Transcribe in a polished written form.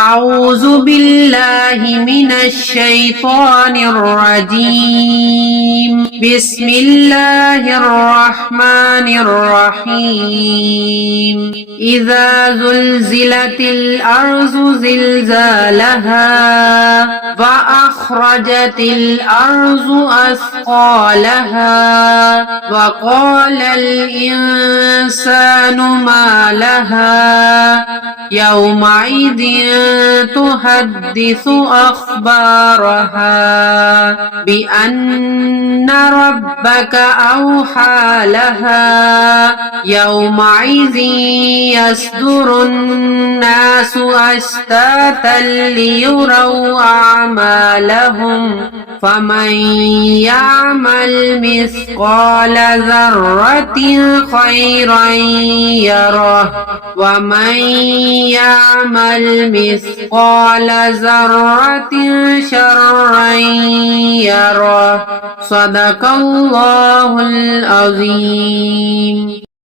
أعوذ بالله من الشيطان الرجيم بسم الله الرحمن الرحيم إذا زلزلت الأرض زلزالها وأخرجت الأرض أثقالها وقال الإنسان ما لها يومئذ تحدث أخبارها بأن ربك أوحى لها يومئذ يصدر الناس أشتاتا ليروا أعمالهم فمن يعمل مثقال ذرة خيرا يره ومن يعمل مثقال ذرة شرا يره صدق الله العظيم.